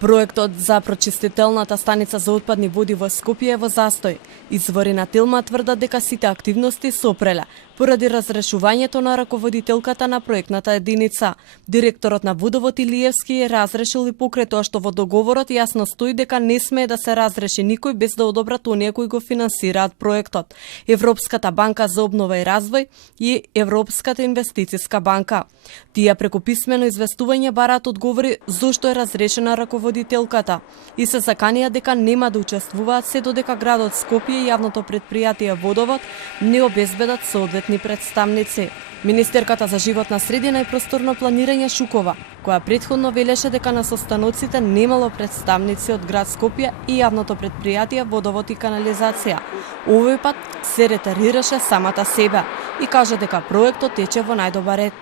Проектот за прочистителната станица за отпадни води во Скопје е во застој. Извори на Тилма тврдат дека сите активности се опреле поради разрешувањето на раководителката на проектната единица. Директорот на Водовод Илиевски е разрешил и покрај тоа што во договорот јасно стои дека не смее да се разреши никој без да одобрат оние кои го финансираат проектот. Европската банка за обнова и развој и Европската инвестициска банка. Тие преку писмено известување бараат одговори зошто е разрешена раководителката и се заканија дека нема да учествуваат се додека градот Скопје и јавното претпријатие Водовод не обезбедат соодветни представници. Министерката за животна средина и просторно планирање Шукова, која претходно велеше дека на состаноците немало представници од град Скопје и јавното претпријатие Водовод и канализација, овој пат се ретарираше самата себе и кажа дека проектот тече во најдобар ред.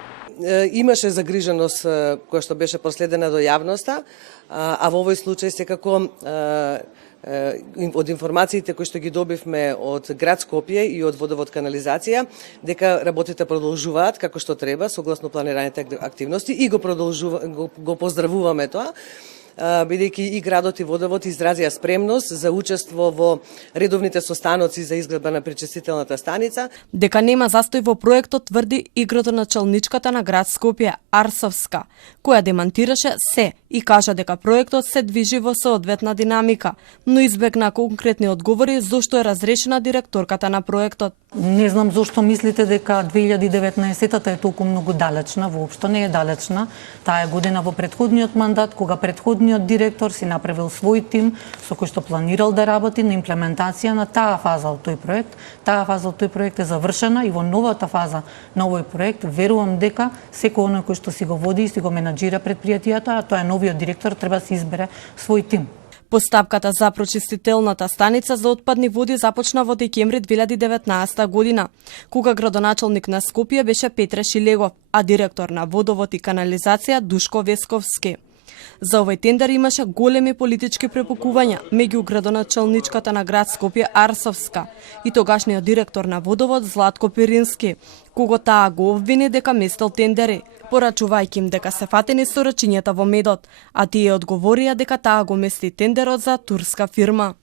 Имаше загриженост која што беше проследена до јавноста, а во овој случај секако од информациите кои што ги добивме од град Скопје и од Водовод канализација, дека работите продолжуваат како што треба согласно планираните активности и го поздравуваме тоа, бидејќи и градот и Водовод изразија спремност за учество во редовните состаноци за изградба на пречистителната станица. Дека нема застој во проектот тврди и градоначалничката на град Скопје Арсовска, која демантираше се и кажа дека проектот се движи во соодветна динамика, но избегна конкретни одговори зошто е разрешена директорката на проектот. Не знам зошто мислите дека 2019-та е толку многу далечна, воопшто не е далечна. Таа е година во претходниот мандат, кога претходниот директор си направил свој тим со кој што планирал да работи на имплементација на таа фаза од тој проект. Таа фаза од тој проект е завршена и во новата фаза на овој проект верувам дека секој оној кој што си го води и си го менаџира предпријатието, а тоа е новиот директор, треба да се избере свој тим. Постапката за прочистителната станица за отпадни води започна во декември 2019 година, кога градоначалник на Скопје беше Петре Шилегов, а директор на Водовод и канализација Душко Весковски. За овој тендер имаше големи политички препукувања меѓу градоначалничката на град Скопје Арсовска и тогашниот директор на Водовод Златко Пирински, кого таа го обвини дека местел тендери, порачувајќи им дека се фатени со рачињата во медот, а тие одговорија дека таа го мести тендерот за турска фирма.